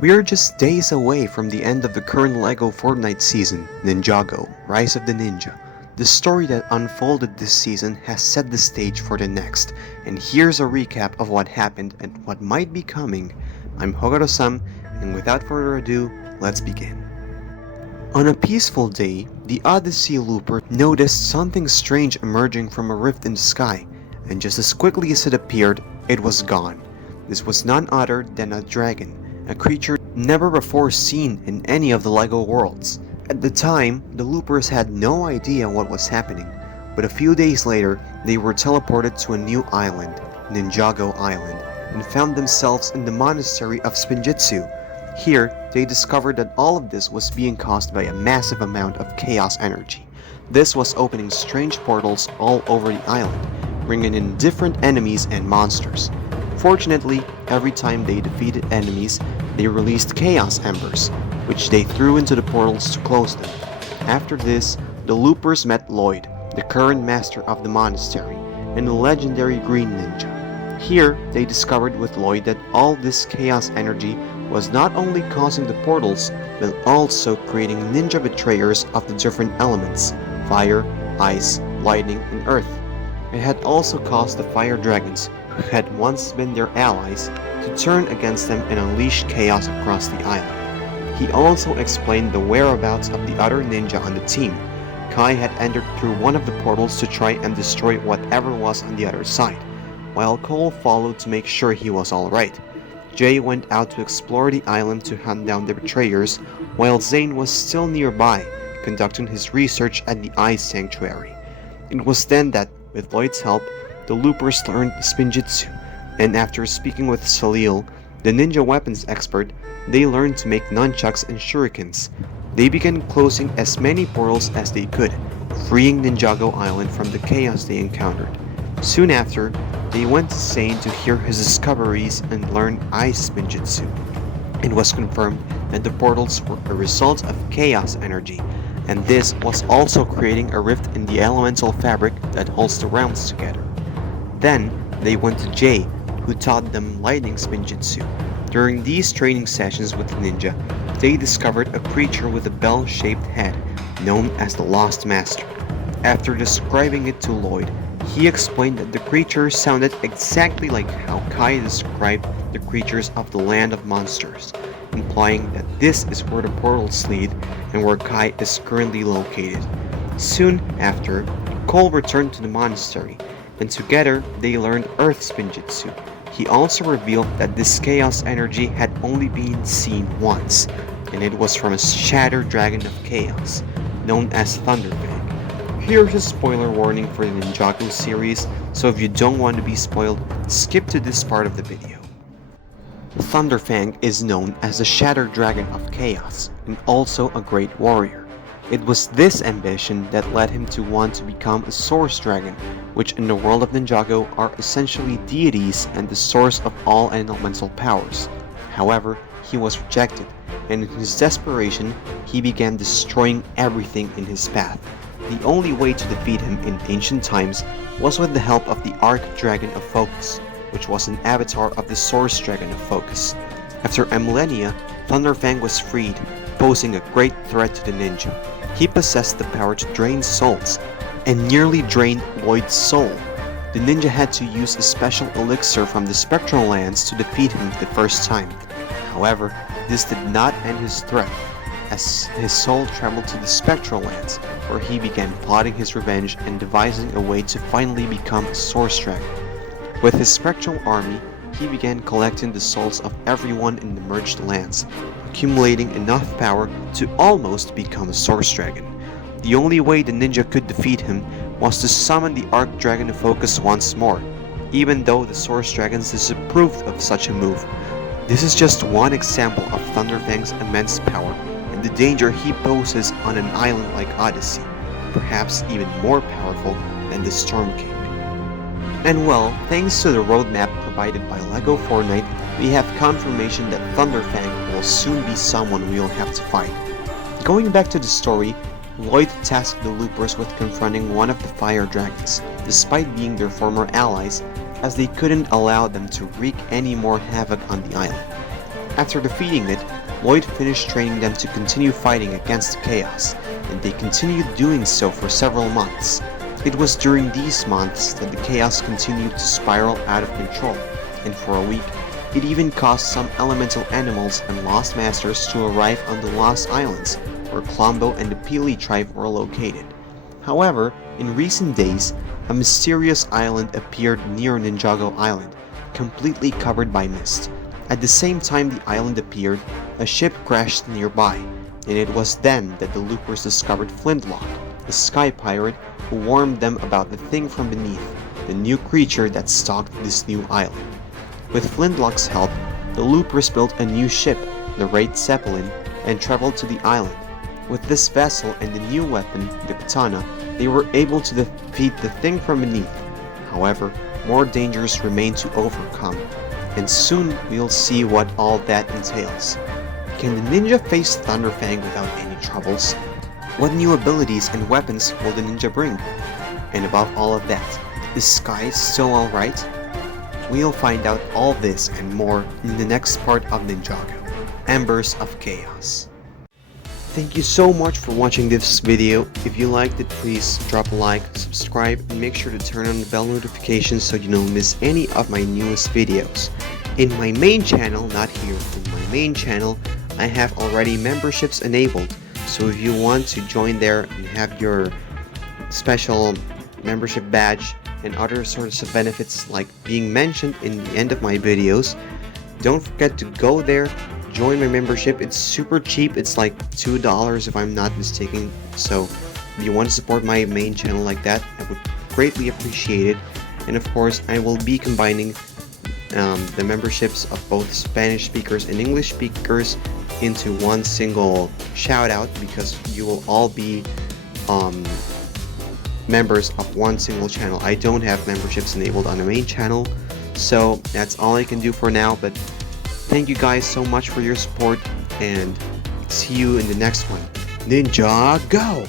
We are just days away from the end of the current LEGO Fortnite season, Ninjago, Rise of the Ninja. The story that unfolded this season has set the stage for the next, and here's a recap of what happened and what might be coming. I'm Jogarozam, and without further ado, let's begin. On a peaceful day, the Odyssey Looper noticed something strange emerging from a rift in the sky, and just as quickly as it appeared, it was gone. This was none other than a dragon, a creature never before seen in any of the LEGO worlds. At the time, the Loopers had no idea what was happening, but a few days later, they were teleported to a new island, Ninjago Island, and found themselves in the monastery of Spinjitzu. Here, they discovered that all of this was being caused by a massive amount of chaos energy. This was opening strange portals all over the island, bringing in different enemies and monsters. Fortunately, every time they defeated enemies, they released chaos embers, which they threw into the portals to close them. After this, the Loopers met Lloyd, the current master of the monastery, and the legendary Green Ninja. Here, they discovered with Lloyd that all this chaos energy was not only causing the portals, but also creating ninja betrayers of the different elements: fire, ice, lightning, and earth. It had also caused the fire dragons, who had once been their allies, to turn against them and unleash chaos across the island. He also explained the whereabouts of the other ninja on the team. Kai had entered through one of the portals to try and destroy whatever was on the other side, while Cole followed to make sure he was alright. Jay went out to explore the island to hunt down the betrayers, while Zane was still nearby, conducting his research at the Ice Sanctuary. It was then that, with Lloyd's help, the Loopers learned Spinjitzu, and after speaking with Salil, the ninja weapons expert, they learned to make nunchucks and shurikens. They began closing as many portals as they could, freeing Ninjago Island from the chaos they encountered. Soon after, they went to Zane to hear his discoveries and learn Ice Spinjitzu. It was confirmed that the portals were a result of chaos energy, and this was also creating a rift in the elemental fabric that holds the realms together. Then, they went to Jay, who taught them lightning Spinjitzu. During these training sessions with the ninja, they discovered a creature with a bell-shaped head, known as the Lost Master. After describing it to Lloyd, he explained that the creature sounded exactly like how Kai described the creatures of the Land of Monsters, implying that this is where the portals lead and where Kai is currently located. Soon after, Cole returned to the monastery, and together they learned Earth Spinjitzu. He also revealed that this chaos energy had only been seen once, and it was from a shattered dragon of chaos, known as Thunderfang. Here's a spoiler warning for the Ninjago series, so if you don't want to be spoiled, skip to this part of the video. Thunderfang is known as the Shattered Dragon of Chaos, and also a great warrior. It was this ambition that led him to want to become a Source Dragon, which in the world of Ninjago are essentially deities and the source of all elemental powers. However, he was rejected, and in his desperation, he began destroying everything in his path. The only way to defeat him in ancient times was with the help of the Arch-Dragon of Focus, which was an avatar of the Source Dragon of Focus. After a millennia, Thunderfang was freed, posing a great threat to the ninja. He possessed the power to drain souls, and nearly drained Lloyd's soul. The ninja had to use a special elixir from the Spectral Lands to defeat him the first time. However, this did not end his threat, as his soul traveled to the Spectral Lands, where he began plotting his revenge and devising a way to finally become a Source Dragon. With his spectral army, he began collecting the souls of everyone in the merged lands, accumulating enough power to almost become a Source Dragon. The only way the ninja could defeat him was to summon the Arch-Dragon of Focus once more, even though the Source Dragons disapproved of such a move. This is just one example of Thunderfang's immense power and the danger he poses on an island like Odyssey, perhaps even more powerful than the Storm King. And well, thanks to the roadmap provided by LEGO Fortnite, we have confirmation that Thunderfang will soon be someone we will have to fight. Going back to the story, Lloyd tasked the Loopers with confronting one of the fire dragons, despite being their former allies, as they couldn't allow them to wreak any more havoc on the island. After defeating it, Lloyd finished training them to continue fighting against the Chaos, and they continued doing so for several months. It was during these months that the Chaos continued to spiral out of control, and for a week, it even caused some elemental animals and Lost Masters to arrive on the Lost Islands, where Klombo and the Peely tribe were located. However, in recent days, a mysterious island appeared near Ninjago Island, completely covered by mist. At the same time the island appeared, a ship crashed nearby, and it was then that the loopers discovered Flintlock, a sky pirate who warned them about the thing from beneath, the new creature that stalked this new island. With Flintlock's help, the loopers built a new ship, the Wraith Zeppelin, and traveled to the island. With this vessel and the new weapon, the katana, they were able to defeat the thing from beneath. However, more dangers remain to overcome, and soon we'll see what all that entails. Can the ninja face Thunderfang without any troubles? What new abilities and weapons will the ninja bring? And above all of that, is Sky still alright? We'll find out all this and more in the next part of Ninjago, Embers of Chaos. Thank you so much for watching this video. If you liked it, please drop a like, subscribe, and make sure to turn on the bell notifications so you don't miss any of my newest videos. In my main channel, not here, in my main channel, I have already memberships enabled. So if you want to join there and have your special membership badge and other sorts of benefits like being mentioned in the end of my videos, don't forget to go there, join my membership. It's super cheap. It's like $2 if I'm not mistaken. So if you want to support my main channel like that, I would greatly appreciate it. And of course, I will be combining the memberships of both Spanish speakers and English speakers into one single shout out, because you will all be members of one single channel. I don't have memberships enabled on the main channel, so that's all I can do for now. But thank you guys so much for your support, and see you in the next one. Ninjago!